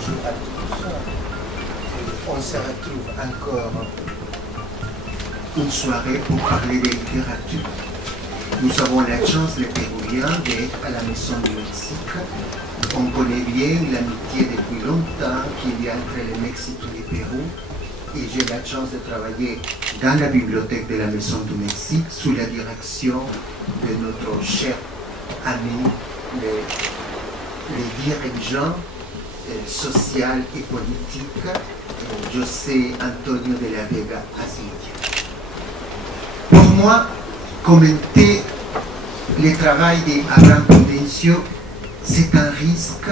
bonjour à tous. On se retrouve encore une soirée pour parler de littérature. Nous avons la chance, les Péruviens, d'être à la Maison du Mexique. On connaît bien l'amitié depuis longtemps qu'il y a entre le Mexique et le Pérou. Et j'ai la chance de travailler dans la bibliothèque de la Maison du Mexique sous la direction de notre cher ami, les dirigeants social et politique, José Antonio de la Vega Ascendia. Pour moi, commenter le travail d'Abraham Prudencio, c'est un risque,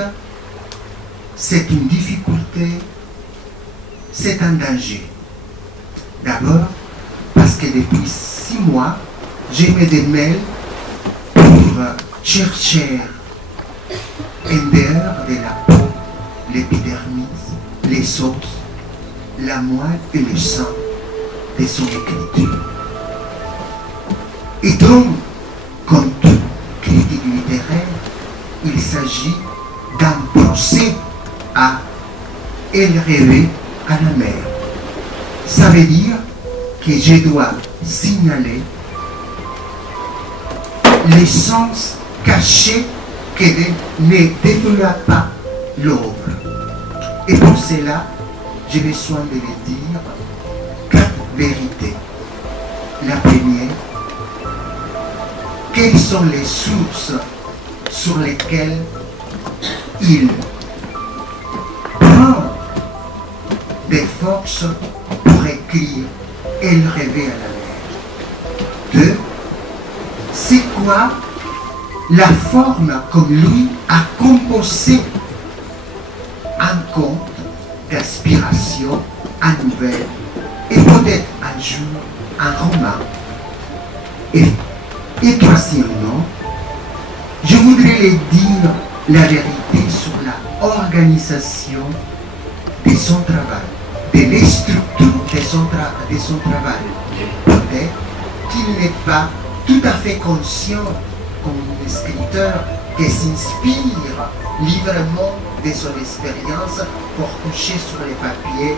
c'est une difficulté, c'est un danger. D'abord, parce que depuis 6 mois, j'ai mis des mails pour chercher en dehors de la peau, l'épidermis, les os, la moelle et le sang de son écriture. Et donc, comme toute critique littéraire, il s'agit d'un procès à élever à la mer. Ça veut dire que je dois signaler les sens cachés que ne développe pas l'œuvre. Et pour cela, j'ai besoin de le dire 4 vérités. La première, quelles sont les sources sur lesquelles il prend des forces pour écrire et le rêver à la mer. 2. C'est quoi la forme comme lui a composé un conte d'aspiration, un nouvelle et peut-être un jour un roman. Et troisièmement, je voudrais les dire la vérité sur la organisation de son travail, de les structures de son travail. Peut-être qu'il n'est pas tout à fait conscient comme un escriteur qui s'inspire librement de son expérience pour coucher sur les papiers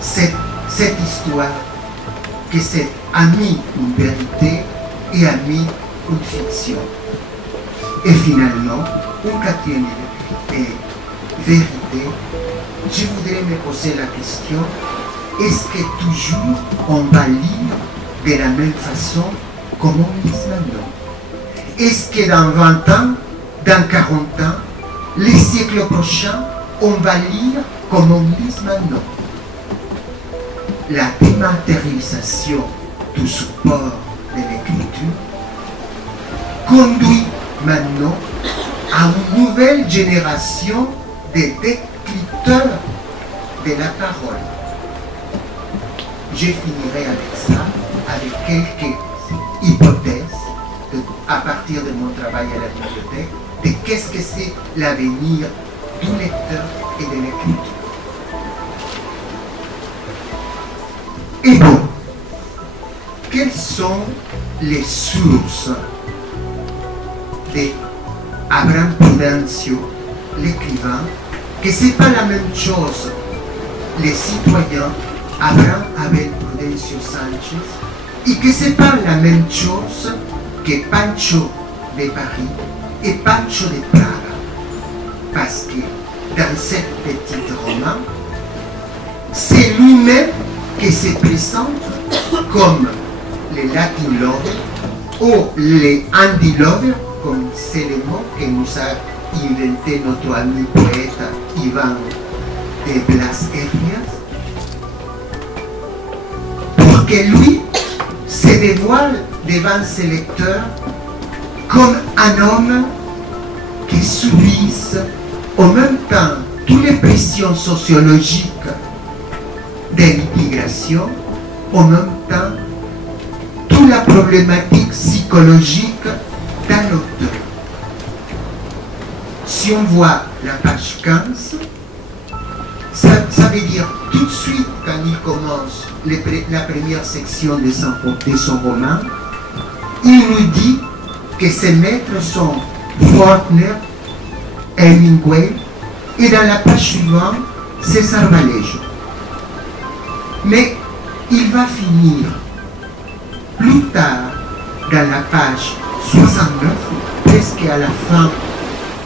cette histoire, que c'est ami une vérité et ami une fiction. Et finalement, une quatrième vérité, je voudrais me poser la question, est-ce que toujours on va lire de la même façon comme on lit maintenant? Est-ce que dans 20 ans, dans 40 ans, les siècles prochains, on va lire comme on lit maintenant? La dématérialisation du support de l'écriture conduit maintenant à une nouvelle génération d'écripteurs de la parole. Je finirai avec ça, avec quelques hypothèses à partir de mon travail à la bibliothèque, de qu'est-ce que c'est l'avenir du lecteur et de l'écriture. Et bon, quelles sont les sources d'Abraham Prudencio, l'écrivain, que ce n'est pas la même chose les citoyens Abraham Abel Prudencio Sanchez, et que ce n'est pas la même chose que Pancho de Paris et Pancho de Praga. Parce que dans cette petite roman, c'est lui-même qui se présente comme les Latin lovers ou les Andy lovers, comme c'est le mot que nous a inventé notre ami poète Ivan de Blas Herrias, pour que lui se dévoile devant ses lecteurs comme un homme qui subisse en même temps toutes les pressions sociologiques de l'immigration, en même temps toute la problématique psychologique d'un auteur. Si on voit la page 15, ça veut dire tout de suite quand il commence la première section de son roman, il nous dit que ses maîtres sont Faulkner, Hemingway, Et dans la page suivante, César Vallejo. Mais il va finir plus tard, dans la page 69, presque à la fin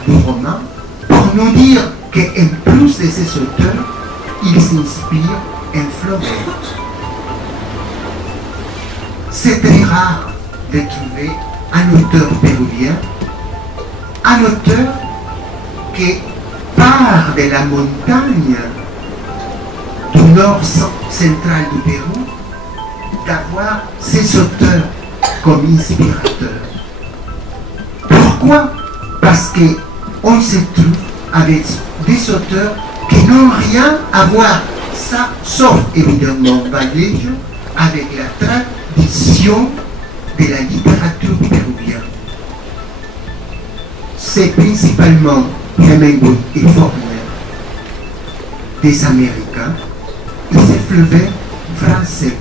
du roman, pour nous dire qu'en plus de ces auteurs, il s'inspire en Flaubert. C'est très rare de trouver un auteur péruvien, un auteur qui part de la montagne du nord central du Pérou, d'avoir ces auteurs comme inspirateurs. Pourquoi? Parce qu'on se trouve avec des auteurs qui n'ont rien à voir, ça, sauf évidemment Vallejo, avec la tradition de la littérature péruvienne. C'est principalement Hemingway et Faulkner, des Américains, et c'est Flaubert français.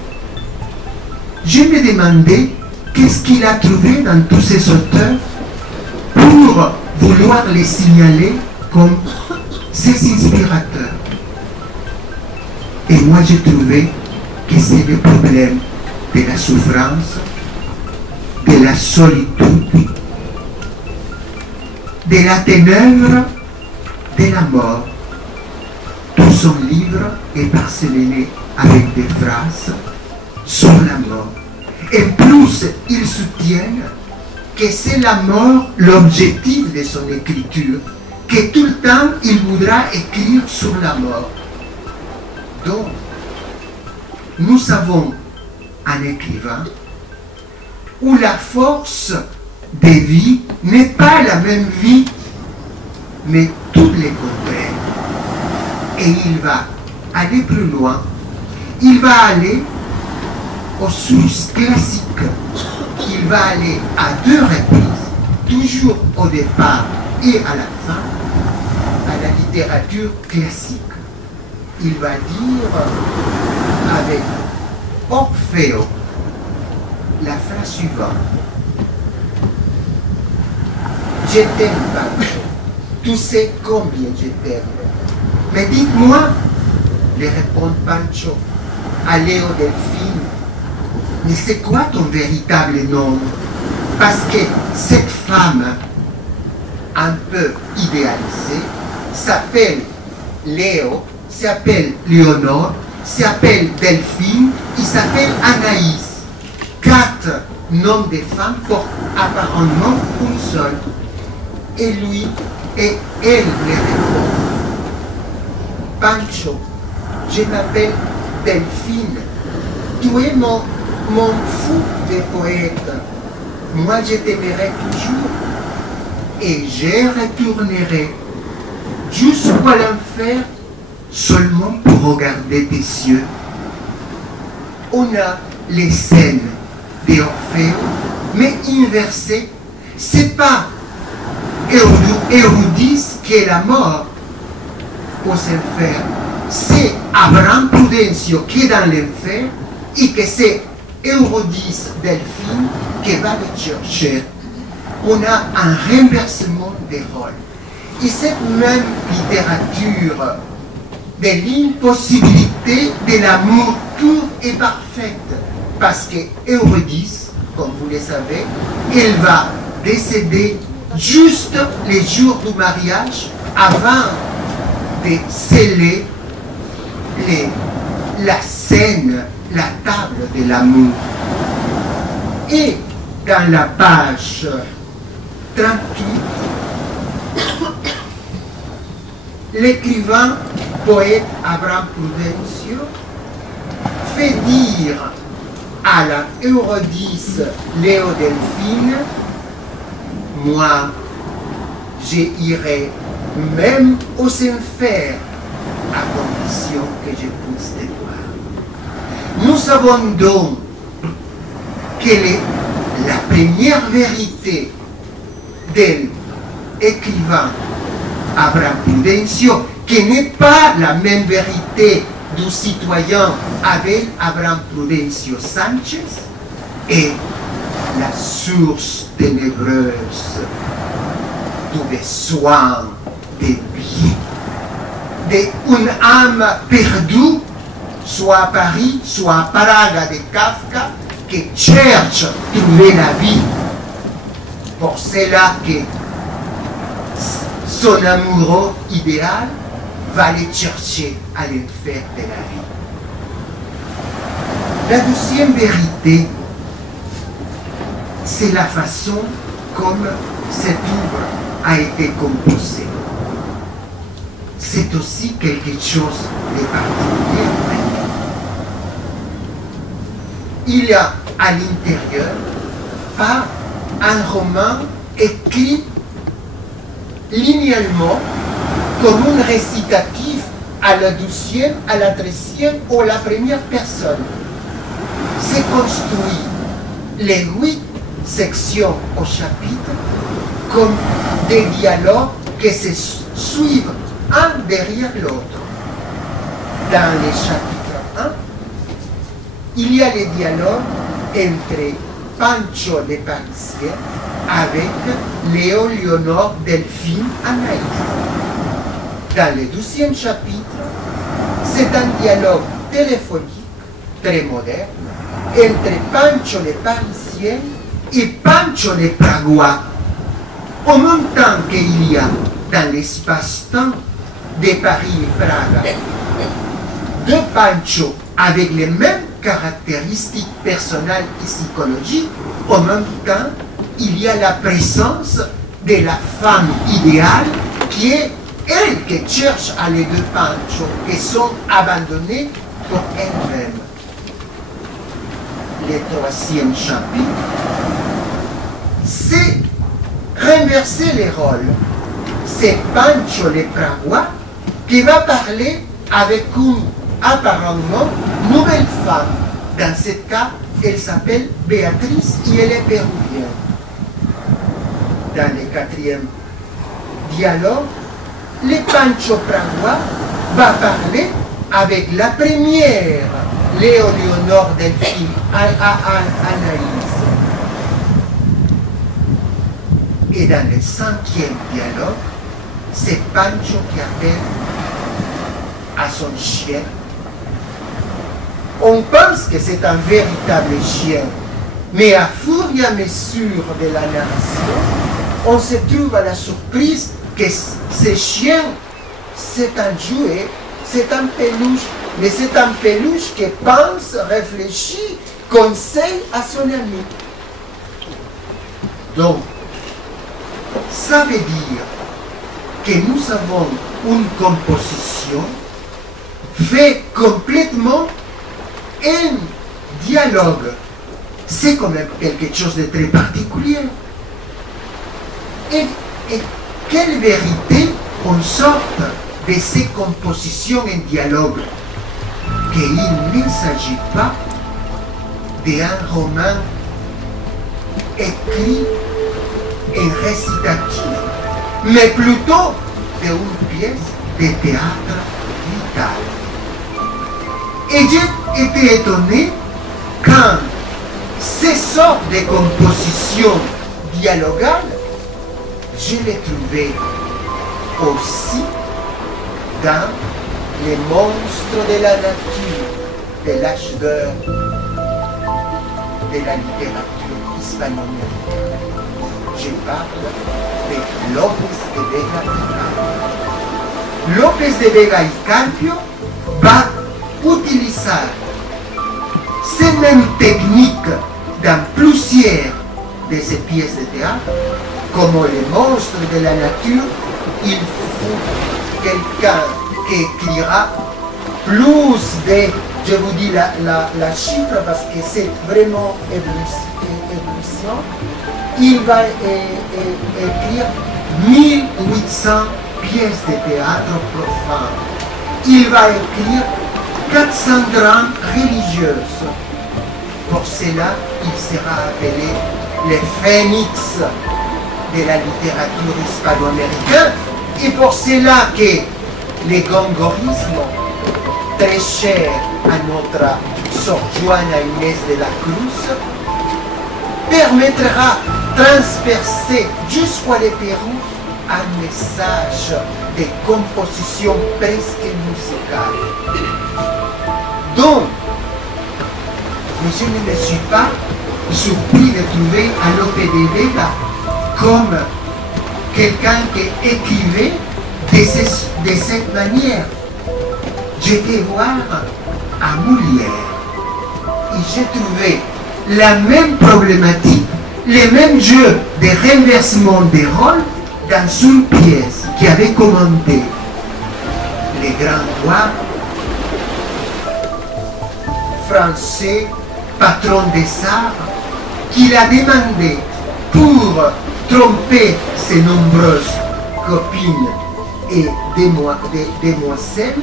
Je me demandais qu'est-ce qu'il a trouvé dans tous ces auteurs pour vouloir les signaler comme ses inspirateurs. Et moi j'ai trouvé que c'est le problème de la souffrance, de la solitude, de la ténèbre, de la mort. Tout son livre est parsemé avec des phrases sur la mort. Et plus ils soutiennent que c'est la mort l'objectif de son écriture, que tout le temps il voudra écrire sur la mort. Donc, nous avons un écrivain où la force de vie n'est pas la même vie, mais toutes les contraires. Et il va aller plus loin, il va aller aux sources classiques, il va aller à deux reprises, toujours au départ et à la fin, à la littérature classique. Il va dire avec Orfeo la phrase suivante: je t'aime, Pancho, tu sais combien je t'aime. Mais dites-moi, lui répond Pancho à Léo Delphine, mais c'est quoi ton véritable nom? Parce que cette femme un peu idéalisée s'appelle Léo, s'appelle Léonore, s'appelle Delphine, il s'appelle Anaïs. 4 noms de femmes pour apparemment une seule. Et lui et elle lui répond: Pancho, je m'appelle Delphine, tu es mon fou de poète. Moi je t'aimerai toujours et je retournerai jusqu'à l'enfer seulement pour regarder tes yeux. On a les scènes d'Orfeo, mais inversées. C'est pas Eurydice qui est la mort aux enfers, c'est Abraham Prudencio qui est dans l'enfer et que c'est Eurydice Delphine qui va le chercher. On a un renversement des rôles. Et cette même littérature de l'impossibilité de l'amour pur et parfaite, parce que Eurydice, comme vous le savez, elle va décéder juste les jours du mariage avant de sceller la scène, la table de l'amour. Et dans la page 38, l'écrivain poète Abraham Prudencio fait dire à la Eurydice Léo Delphine: moi, j'irai même aux enfers à condition que je puisse te voir. Nous savons donc quelle est la première vérité de l'écrivain Abraham Prudencio, qui n'est pas la même vérité du citoyen Abel Abraham Prudencio Sanchez, et la source ténébreuse du besoin de vie. d'une âme perdue, soit à Paris, soit à Praga de Kafka, qui cherche à trouver la vie. Pour cela que son amoureux idéal va le chercher à l'enfer de la vie. La deuxième vérité, c'est la façon comme cette œuvre a été composée. C'est aussi quelque chose de particulier. Il y a à l'intérieur pas un roman écrit linéairement comme un récitatif à la 12e, à la 13e ou à la première personne. C'est construit les 8 sections au chapitre comme des dialogues qui se suivent un derrière l'autre. Dans le chapitre 1, il y a les dialogues entre Pancho le Parisien avec Léo, Léonore, Delphine, Anaïs. Dans le 12e chapitre, c'est un dialogue téléphonique très moderne entre Pancho le Parisien et Pancho le Pragois. En même temps qu'il y a dans l'espace-temps de Paris et Praga deux Pancho avec les mêmes caractéristiques personnelles et psychologiques, en même temps, il y a la présence de la femme idéale qui est elle qui cherche à les deux Pancho qui sont abandonnés pour elles-mêmes. Le 3e chapitre, c'est renverser les rôles. C'est Pancho le Pragois qui va parler avec une apparemment nouvelle femme. Dans ce cas, elle s'appelle Béatrice et elle est péruvienne. Dans le 4e dialogue, le Pancho Pragois va parler avec la première Léo, Léonore, Delphine, Anaïs. Et dans le 5e dialogue, c'est Pancho qui appelle à son chien. On pense que c'est un véritable chien, mais à fur et à mesure de la narration, on se trouve à la surprise que ce chien, c'est un jouet, c'est un peluche, mais c'est un peluche qui pense, réfléchit, conseille à son ami. Donc, ça veut dire que nous avons une composition faite complètement un dialogue. C'est quand même quelque chose de très particulier. Et quelle vérité on sort de ces compositions en dialogue? Qu'il ne s'agit pas d'un roman écrit et récitatif, mais plutôt d'une pièce de théâtre vital. Et j'ai été étonné quand ces sortes de compositions dialogales, je les trouvais aussi dans les monstres de la nature, de l'âge d'or de la littérature hispano-américaine. Je parle de López de Vega y Carpio. López de Vega y Carpio va utiliser ces mêmes techniques dans plusieurs de ses pièces de théâtre, comme les monstres de la nature. Il faut quelqu'un qui écrira plus de, je vous dis la chiffre parce que c'est vraiment éblouissant. Il va écrire 1800 pièces de théâtre profanes. Il va écrire 400 drames religieuses. Pour cela, il sera appelé le phénix de la littérature hispano-américaine. Et pour cela que le gongorisme, très cher à notre Sor Juana Inés de la Cruz, permettra de transpercer jusqu'au Pérou un message de composition presque musicale. Donc, je ne me suis pas surpris de trouver à Lope de Vega comme quelqu'un qui écrivait de cette manière. J'étais voir à Molière et j'ai trouvé la même problématique, les mêmes jeux de renversement des rôles dans une pièce qui avait commandé les grands rois français, patron des arts, qui l'a demandé pour tromper ses nombreuses copines et demoiselles,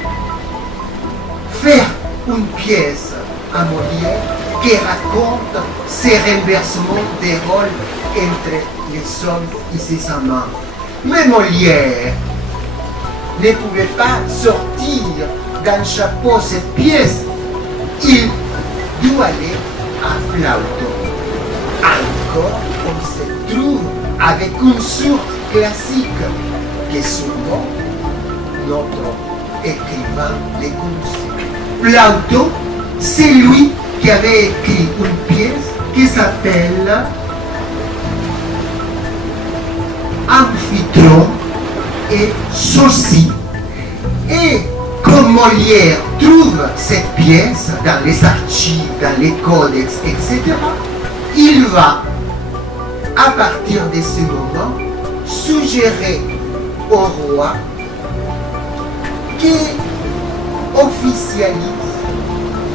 faire une pièce à Molière qui raconte ces renversements des rôles entre les hommes et ses amants. Mais Molière ne pouvait pas sortir d'un chapeau cette pièce. Il doit aller à Plauto. Encore, on se trouve avec une source classique que souvent notre écrivain les connaissait. Plauto, c'est lui qui avait écrit une pièce qui s'appelle Amphitryon et Sosie. Et comme Molière trouve cette pièce dans les archives, dans les codex, etc., il va, à partir de ce moment, suggérer au roi qui officialise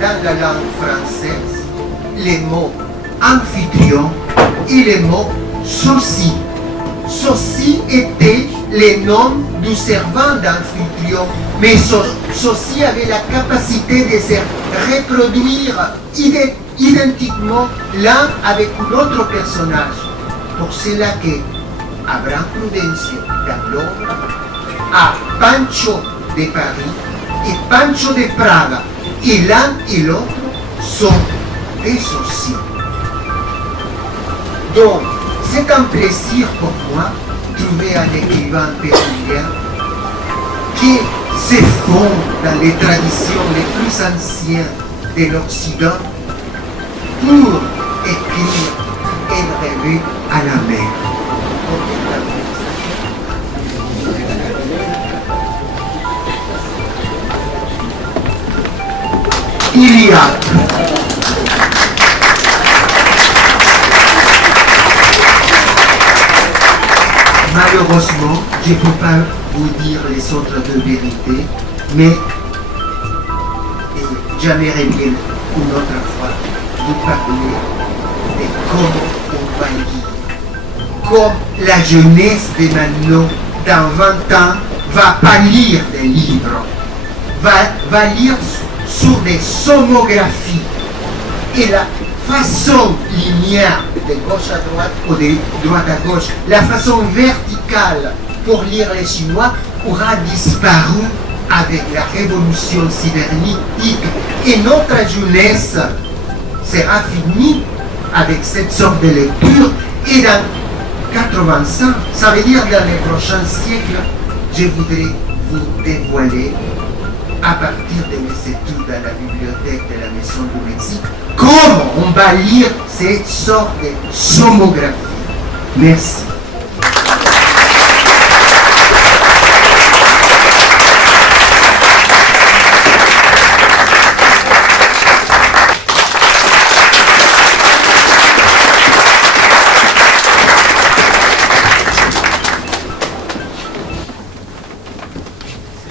dans la langue française les mots amphitryon et les mots sosie. Sosie était le nom du servant d'Amphitryon, mais Sosie avait la capacité de se reproduire identiquement l'un avec un autre personnage. Pour cela que Abraham Prudencio dans l'ombre a Pancho de Paris et Pancho de Praga, et l'un et l'autre sont des socios. Donc, c'est un plaisir pour moi de trouver un écrivain péculier qui se fond dans les traditions les plus anciennes de l'Occident pour écrire et rêver à la mer. Iliade. Malheureusement, je ne peux pas vous dire les autres deux vérités, mais j'aimerais bien une autre fois vous parler de comment on va lire. Comme la jeunesse de maintenant, dans 20 ans, va pas lire des livres, va lire sur des somographies. Et la façon linéaire de gauche à droite ou de droite à gauche, la façon verticale pour lire les Chinois aura disparu avec la révolution cybernétique et notre jeunesse sera finie avec cette sorte de lecture. Et dans 85, ça veut dire dans les prochains siècles, je voudrais vous dévoiler à partir de mes études à la bibliothèque de la Maison du Mexique, comment on va lire ces sortes de somographies. Merci.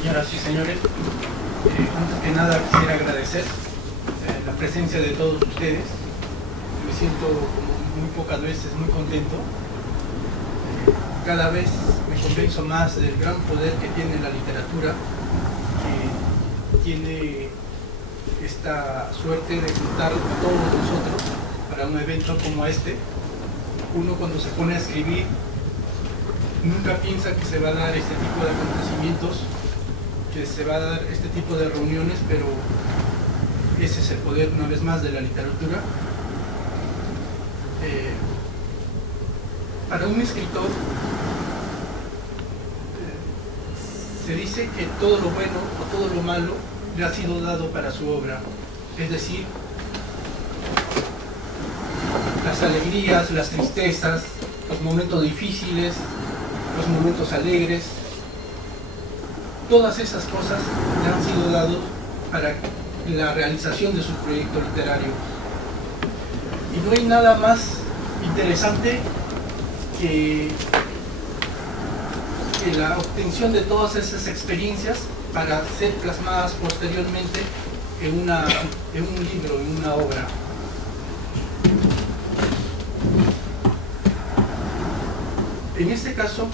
Señoras y señores, antes que nada quisiera agradecer la presencia de todos ustedes. Me siento como muy pocas veces muy contento. Cada vez me convenzo más del gran poder que tiene la literatura, que tiene esta suerte de juntar a todos nosotros para un evento como este. Uno cuando se pone a escribir nunca piensa que se va a dar este tipo de acontecimientos, que se va a dar este tipo de reuniones, pero ese es el poder una vez más de la literatura. Para un escritor se dice que todo lo bueno o todo lo malo le ha sido dado para su obra, es decir, las alegrías, las tristezas, los momentos difíciles, los momentos alegres, todas esas cosas le han sido dados para la realización de su proyecto literario. Y no hay nada más interesante que la obtención de todas esas experiencias para ser plasmadas posteriormente en un libro, en una obra. En este caso,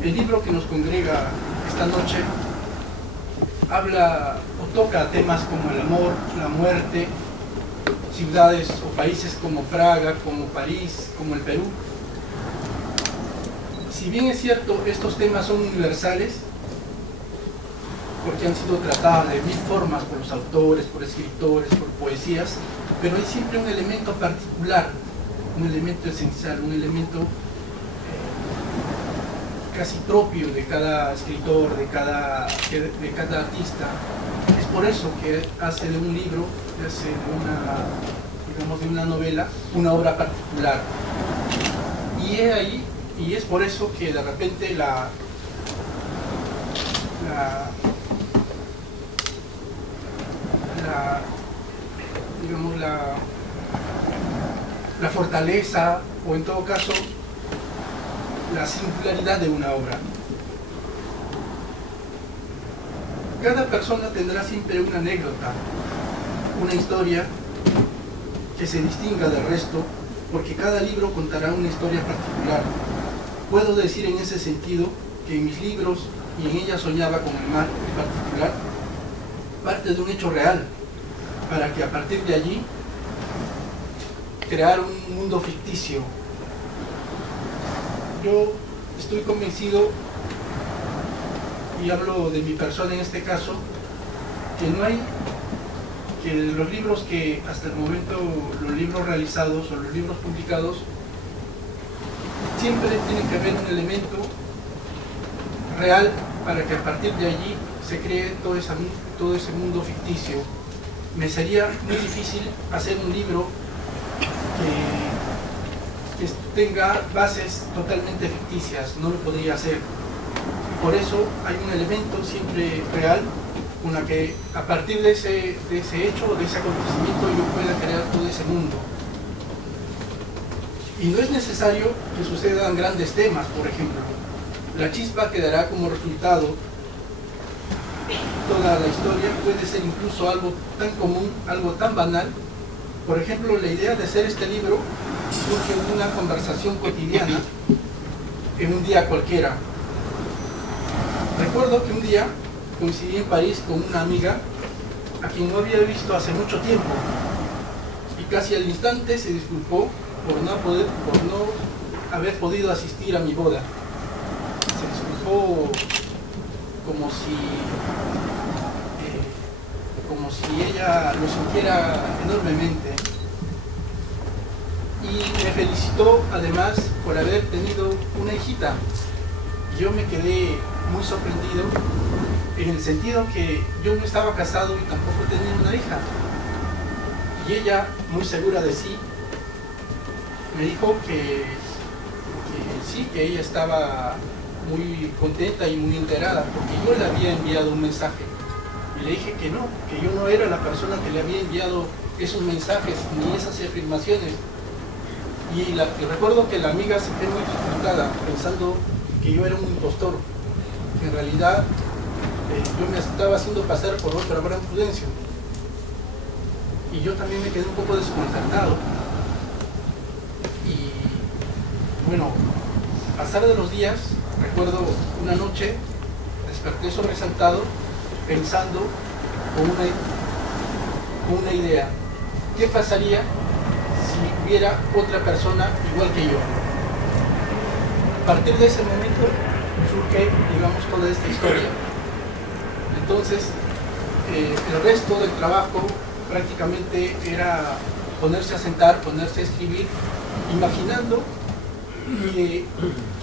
el libro que nos congrega esta noche habla o toca temas como el amor, la muerte, ciudades o países como Praga, como París, como el Perú. Si bien es cierto, estos temas son universales, porque han sido tratados de mil formas por los autores, por escritores, por poesías, pero hay siempre un elemento particular, un elemento esencial, un elemento casi propio de cada escritor, de cada artista. Es por eso que hace de un libro, hace de una novela, una obra particular. Y es por eso que de repente la fortaleza, o en todo caso la singularidad de una obra. Cada persona tendrá siempre una anécdota, una historia que se distinga del resto, porque cada libro contará una historia particular. Puedo decir en ese sentido que en mis libros, y en ella soñaba con el mar en particular, parte de un hecho real, para que a partir de allí crear un mundo ficticio. Yo estoy convencido, y hablo de mi persona en este caso, que los libros que hasta el momento, los libros realizados o los libros publicados, siempre tienen que haber un elemento real para que a partir de allí se cree todo ese mundo ficticio. Me sería muy difícil hacer un libro que tenga bases totalmente ficticias, no lo podría hacer. Por eso hay un elemento siempre real con la que a partir de ese hecho, de ese acontecimiento, yo pueda crear todo ese mundo. Y no es necesario que sucedan grandes temas, por ejemplo. La chispa que dará como resultado toda la historia puede ser incluso algo tan común, algo tan banal. Por ejemplo, la idea de hacer este libro surge de una conversación cotidiana en un día cualquiera. Recuerdo que un día coincidí en París con una amiga a quien no había visto hace mucho tiempo, y casi al instante se disculpó por no haber podido asistir a mi boda. Se disculpó como si ella lo sintiera enormemente, y me felicitó además por haber tenido una hijita. Yo me quedé muy sorprendido en el sentido que yo no estaba casado y tampoco tenía una hija, y ella, muy segura de sí, me dijo que sí, que ella estaba muy contenta y muy enterada, porque yo le había enviado un mensaje, y le dije que yo no era la persona que le había enviado esos mensajes ni esas afirmaciones. Y recuerdo que la amiga se quedó muy disgustada, pensando que yo era un impostor, que en realidad yo me estaba haciendo pasar por otro Abraham Prudencio. Y yo también me quedé un poco desconcertado. Y bueno, pasar de los días, recuerdo una noche, desperté sobresaltado, pensando con una idea. ¿Qué pasaría si hubiera otra persona igual que yo? A partir de ese momento surge, digamos, toda esta historia. Entonces, el resto del trabajo prácticamente era ponerse a sentar, ponerse a escribir, imaginando que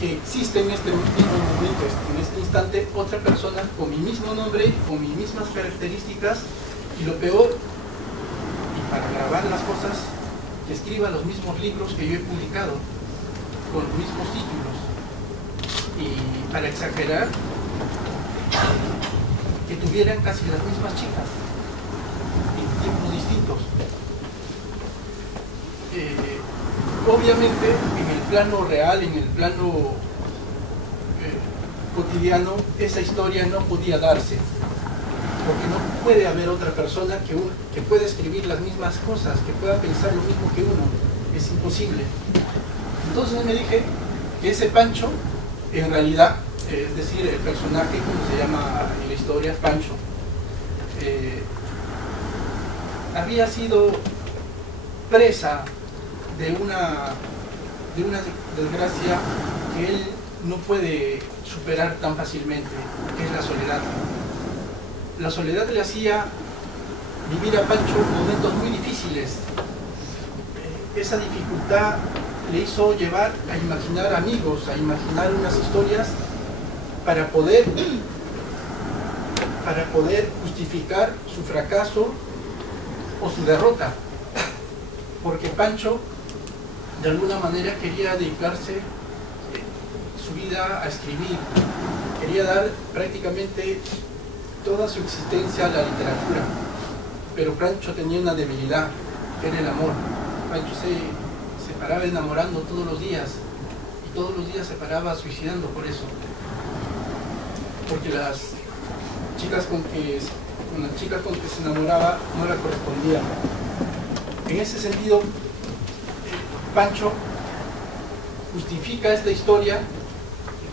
existe en este mismo momento, en este instante, otra persona con mi mismo nombre, con mis mismas características, y lo peor, y para grabar las cosas, que escriba los mismos libros que yo he publicado, con los mismos títulos, y para exagerar, que tuvieran casi las mismas chicas, en tiempos distintos. Obviamente, en el plano real, en el plano cotidiano, esa historia no podía darse, porque no puede haber otra persona que pueda escribir las mismas cosas, que pueda pensar lo mismo que uno. Es imposible. Entonces me dije que ese Pancho, en realidad, es decir, el personaje, como se llama en la historia, Pancho, había sido presa de una desgracia que él no puede superar tan fácilmente, que es la soledad. La soledad le hacía vivir a Pancho momentos muy difíciles. Esa dificultad le hizo llevar a imaginar amigos, a imaginar unas historias para poder justificar su fracaso o su derrota, porque Pancho de alguna manera quería dedicarse su vida a escribir, quería dar prácticamente toda su existencia a la literatura, pero Pancho tenía una debilidad, que era el amor. Pancho se paraba enamorando todos los días, y todos los días se paraba suicidando por eso, porque las chicas con las chicas con que se enamoraba no la correspondían. En ese sentido, Pancho justifica esta historia,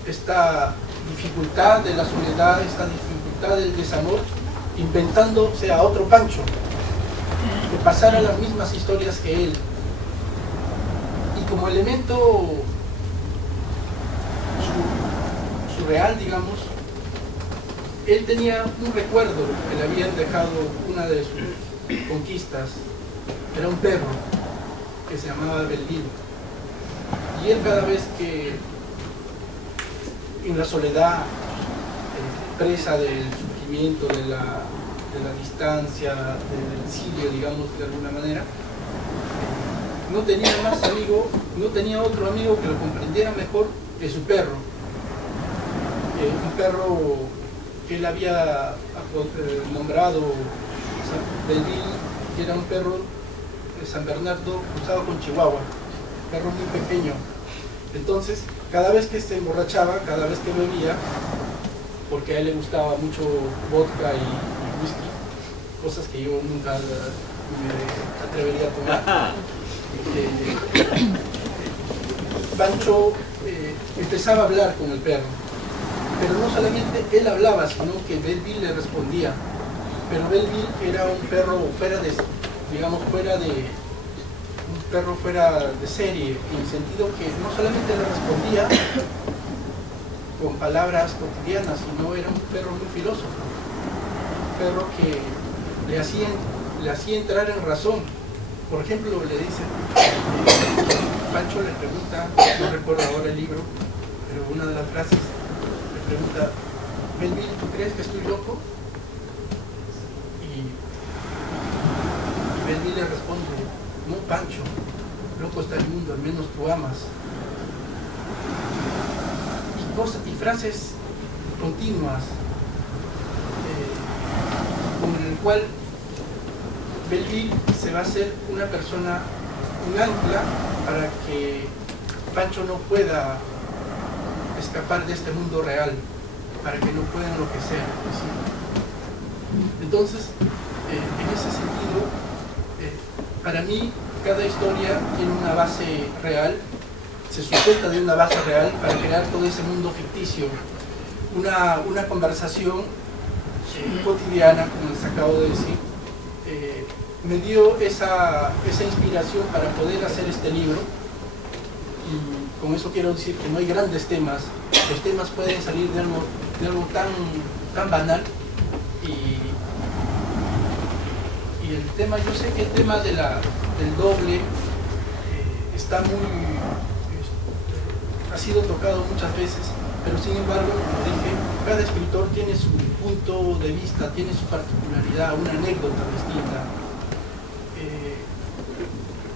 esta dificultad de la soledad, esta dificultad del desamor, inventándose a otro Pancho que pasara las mismas historias que él. Y como elemento surreal, digamos, él tenía un recuerdo que le habían dejado una de sus conquistas. Era un perro que se llamaba Belville, y él cada vez que en la soledad, presa del sufrimiento, de la distancia, del exilio, digamos, de alguna manera, no tenía más amigo, no tenía otro amigo que lo comprendiera mejor que su perro. Un perro que él había nombrado Belville, que era un perro de San Bernardo cruzado con Chihuahua, un perro muy pequeño. Entonces, cada vez que se emborrachaba, cada vez que bebía, porque a él le gustaba mucho vodka y whisky, cosas que yo nunca me atrevería a tomar, Pancho empezaba a hablar con el perro, pero no solamente él hablaba, sino que Belville le respondía. Pero Belville era un perro fuera de, digamos, fuera de serie, en el sentido que no solamente le respondía con palabras cotidianas, sino era un perro muy filósofo, un perro que le hacía entrar en razón. Por ejemplo, le dice, Pancho le pregunta, no recuerdo ahora el libro, pero una de las frases le pregunta, Belville, ¿tú crees que estoy loco? Y Belville le responde, no, Pancho, loco está el mundo, al menos tú amas. Y frases continuas, con el cual Belville se va a hacer una persona, un ancla para que Pancho no pueda escapar de este mundo real, para que no pueda enloquecer. ¿Sí? Entonces, en ese sentido, para mí cada historia tiene una base real, se sustenta de una base real para crear todo ese mundo ficticio, una conversación cotidiana, como les acabo de decir. Me dio esa inspiración para poder hacer este libro, y con eso quiero decir que no hay grandes temas, los temas pueden salir de algo tan banal, y el tema, yo sé que el tema del doble está ha sido tocado muchas veces, pero sin embargo, como dije, cada escritor tiene su punto de vista, tiene su particularidad, una anécdota distinta.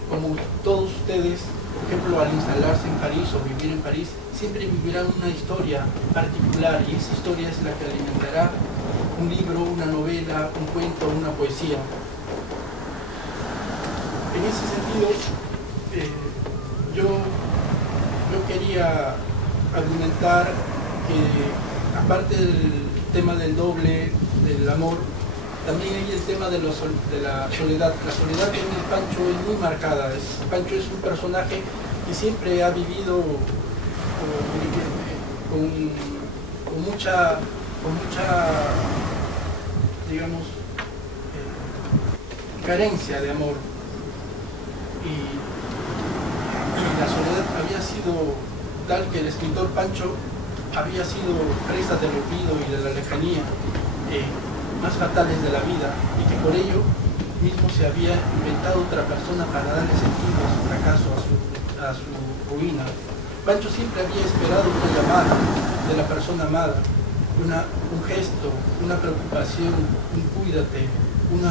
Como todos ustedes, por ejemplo, al instalarse en París o vivir en París, siempre vivirán una historia particular y esa historia es la que alimentará un libro, una novela, un cuento, una poesía. En ese sentido, yo quería argumentar que, aparte del tema del doble, del amor, también hay el tema de la soledad. La soledad en el Pancho es muy marcada. Pancho es un personaje que siempre ha vivido con mucha, digamos, carencia de amor. Y la soledad había sido tal que el escritor Pancho había sido presa del olvido y de la lejanía más fatales de la vida, y que por ello mismo se había inventado otra persona para darle sentido a su fracaso, a su ruina. Pancho siempre había esperado una llamada de la persona amada, un gesto, una preocupación, un cuídate, un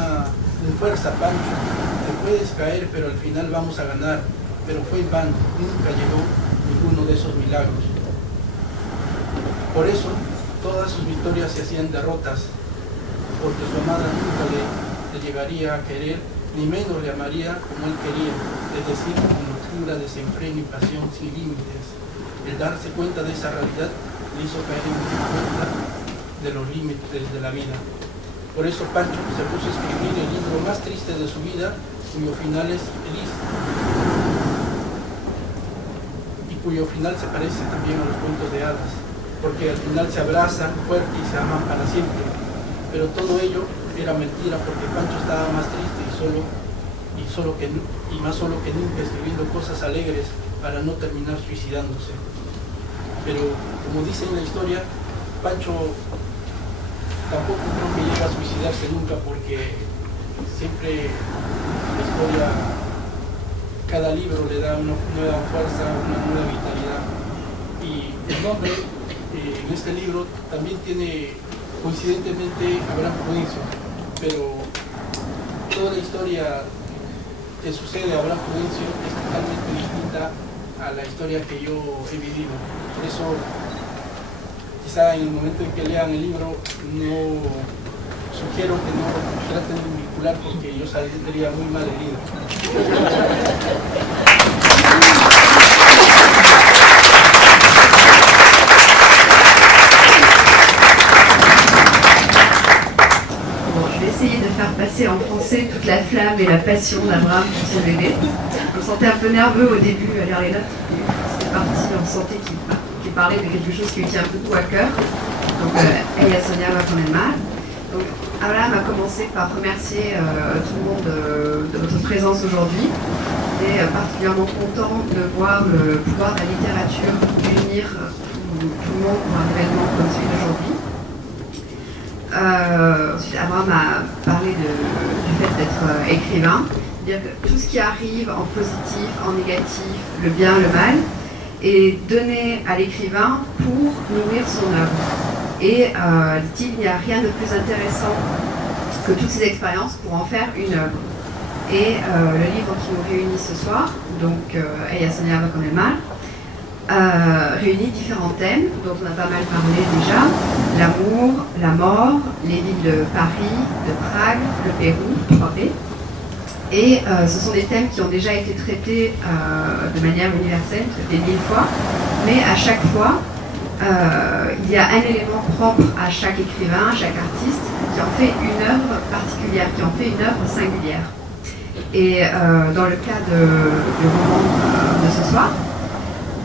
fuerza, Pancho, te puedes caer pero al final vamos a ganar. Pero fue en vano, nunca llegó ninguno de esos milagros. Por eso todas sus victorias se hacían derrotas, porque su amada nunca le llegaría a querer, ni menos le amaría como él quería, es decir, con locura, desenfreno y pasión sin límites. El darse cuenta de esa realidad le hizo caer en cuenta de los límites de la vida. Por eso Pancho se puso a escribir el libro más triste de su vida, cuyo final es feliz, y cuyo final se parece también a los cuentos de hadas, porque al final se abrazan fuerte y se aman para siempre. Pero todo ello era mentira, porque Pancho estaba más triste y más solo que nunca, escribiendo cosas alegres para no terminar suicidándose. Pero como dice en la historia, Pancho tampoco creo que llegue a suicidarse nunca, porque siempre en la historia cada libro le da una nueva fuerza, una nueva vitalidad. Y el nombre en este libro también tiene coincidentemente Abraham Prudencio, pero toda la historia que sucede a Abraham Prudencio es totalmente distinta a la historia que yo he vivido. Por eso, quizá en el momento en que lean el libro, no sugiero que no traten de vincular, porque yo saldría muy mal herido. Essayer de faire passer en français toute la flamme et la passion d'Abraham pour son bébé. On le sentait un peu nerveux au début à lire les notes. C'était parti, on sentait qu'il parlait de quelque chose qui lui tient beaucoup à cœur. Donc, ella soñaba con el mar. Donc, Abraham a commencé par remercier tout le monde de votre présence aujourd'hui. Et particulièrement content de voir le pouvoir de la littérature unir tout le monde pour un événement comme celui d'aujourd'hui. Ensuite, Abraham a parlé du fait d'être écrivain, dire que tout ce qui arrive en positif, en négatif, le bien, le mal, est donné à l'écrivain pour nourrir son œuvre. Et dit-il, il n'y a rien de plus intéressant que toutes ces expériences pour en faire une œuvre. Et le livre qui nous réunit ce soir, donc Ella soñaba con el mar, réunit différents thèmes dont on a pas mal parlé déjà: l'amour, la mort, les villes de Paris, de Prague, le Pérou, 3P. Et ce sont des thèmes qui ont déjà été traités de manière universelle, traités 1000 fois, mais à chaque fois, il y a un élément propre à chaque écrivain, à chaque artiste, qui en fait une œuvre particulière, qui en fait une œuvre singulière. Et dans le cas du roman de ce soir,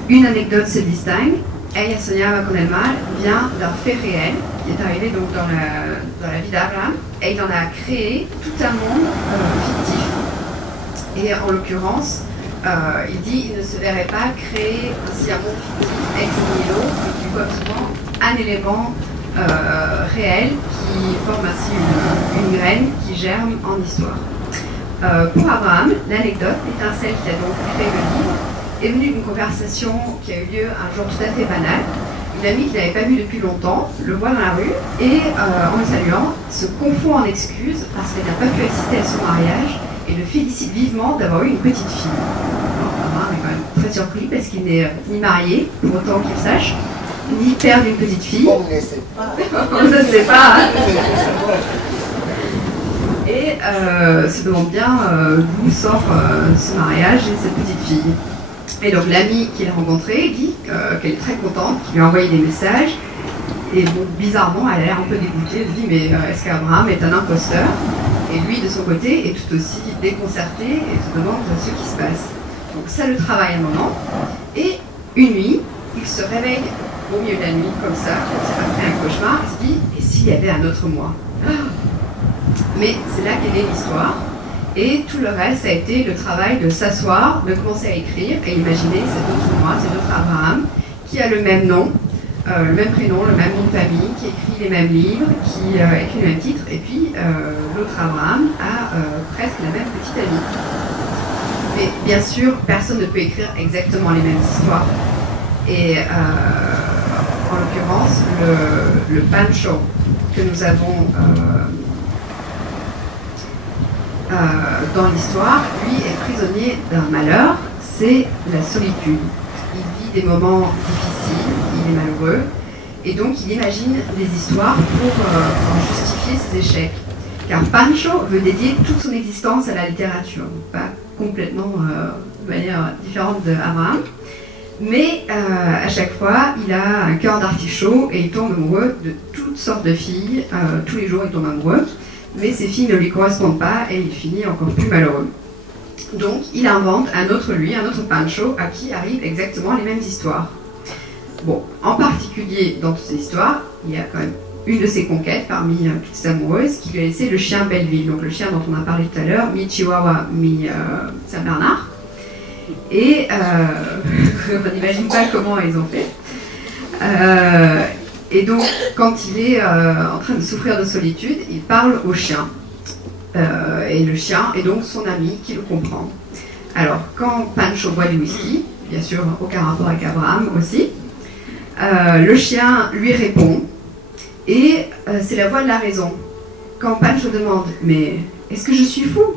une anecdote se distingue. Ella soñaba con el mar vient d'un fait réel qui est arrivé donc dans la vie d'Abraham, et il en a créé tout un monde fictif. Et en l'occurrence, il dit qu'il ne se verrait pas créer ainsi un monde fictif ex nihilo, mais qu'il voit souvent un élément réel qui forme ainsi une graine qui germe en histoire. Pour Abraham, l'anecdote, l'étincelle qui a donc créé le livre, est venu d'une conversation qui a eu lieu un jour tout à fait banal. Une amie qu'il n'avait pas vue depuis longtemps le voit dans la rue et, en le saluant, se confond en excuses parce qu'elle n'a pas pu assister à son mariage et le félicite vivement d'avoir eu une petite fille. Abraham est quand même très surpris parce qu'il n'est ni marié, pour autant qu'il sache, ni père d'une petite fille. On ne le sait pas. On ne sait pas. Hein. Et se demande bien d'où sort ce mariage et cette petite fille. Et donc l'amie qu'il a rencontrée dit qu'elle est très contente, qu'il lui a envoyé des messages. Et bon, bizarrement, elle a l'air un peu dégoûtée. Elle se dit, mais est-ce qu'Abraham est un imposteur? Et lui, de son côté, est tout aussi déconcerté et se demande ce qui se passe. Donc ça le travaille un moment. Et une nuit, il se réveille au milieu de la nuit, comme ça, après un cauchemar, il se dit, et s'il y avait un autre moi? Mais c'est là qu'est née l'histoire. Et tout le reste a été le travail de s'asseoir, de commencer à écrire et imaginer cet autre moi, cet autre Abraham, qui a le même nom, le même prénom, le même nom de famille, qui écrit les mêmes livres, qui écrit le même titre, et puis l'autre Abraham a presque la même petite amie. Mais bien sûr, personne ne peut écrire exactement les mêmes histoires. Et en l'occurrence, le Pancho que nous avons dans l'histoire, lui, est prisonnier d'un malheur, c'est la solitude. Il vit des moments difficiles, il est malheureux, et donc il imagine des histoires pour justifier ses échecs. Car Pancho veut dédier toute son existence à la littérature, pas complètement de manière différente d'Abraham, mais à chaque fois, il a un cœur d'artichaut et il tombe amoureux de toutes sortes de filles, tous les jours il tombe amoureux. Mais ces filles ne lui correspondent pas et il finit encore plus malheureux. Donc il invente un autre lui, un autre Pancho, à qui arrivent exactement les mêmes histoires. Bon, en particulier dans toutes ces histoires, il y a quand même une de ses conquêtes parmi toutes ses amoureuses qui lui a laissé le chien Belleville, donc le chien dont on a parlé tout à l'heure, mi-Chihuahua, mi-Saint-Bernard. Et on n'imagine pas comment ils ont fait. Et donc, quand il est en train de souffrir de solitude, il parle au chien. Et le chien est donc son ami qui le comprend. Alors, quand Pancho boit du whisky, bien sûr, aucun rapport avec Abraham aussi, le chien lui répond, et c'est la voix de la raison. Quand Pancho demande « Mais est-ce que je suis fou ?»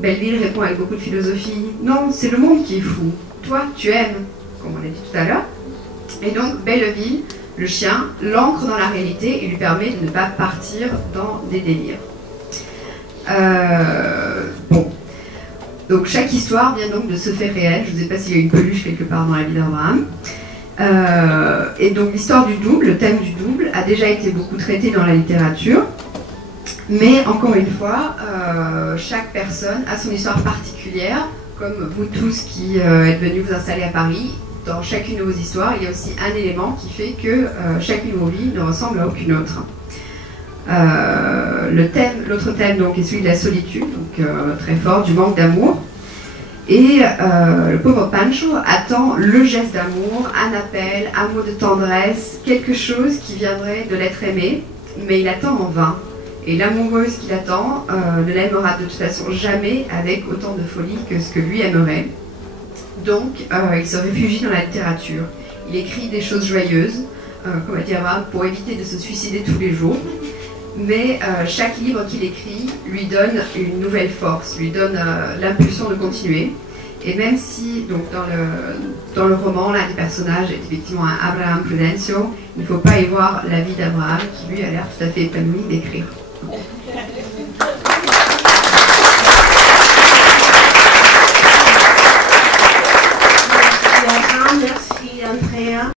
Belleville répond avec beaucoup de philosophie « Non, c'est le monde qui est fou. Toi, tu aimes, comme on l'a dit tout à l'heure. » Et donc, Belleville, le chien, l'ancre dans la réalité et lui permet de ne pas partir dans des délires. Bon. Donc chaque histoire vient donc de ce fait réel. Je ne sais pas s'il y a une peluche quelque part dans la vie d'Abraham. Et donc l'histoire du double, le thème du double, a déjà été beaucoup traité dans la littérature. Mais encore une fois, chaque personne a son histoire particulière, comme vous tous qui êtes venus vous installer à Paris. Dans chacune de vos histoires, il y a aussi un élément qui fait que chacune de vos vies ne ressemble à aucune autre. L'autre thème donc, est celui de la solitude, donc très fort, du manque d'amour. Et le pauvre Pancho attend le geste d'amour, un appel, un mot de tendresse, quelque chose qui viendrait de l'être aimé, mais il attend en vain. Et l'amoureuse qu'il attend ne l'aimera de toute façon jamais avec autant de folie que ce que lui aimerait. Donc, il se réfugie dans la littérature. Il écrit des choses joyeuses, comme a dit Abraham, pour éviter de se suicider tous les jours. Mais chaque livre qu'il écrit lui donne une nouvelle force, lui donne l'impulsion de continuer. Et même si, donc, dans le roman, l'un des personnages est effectivement un Abraham Prudencio, il ne faut pas y voir la vie d'Abraham qui, lui, a l'air tout à fait épanoui d'écrire.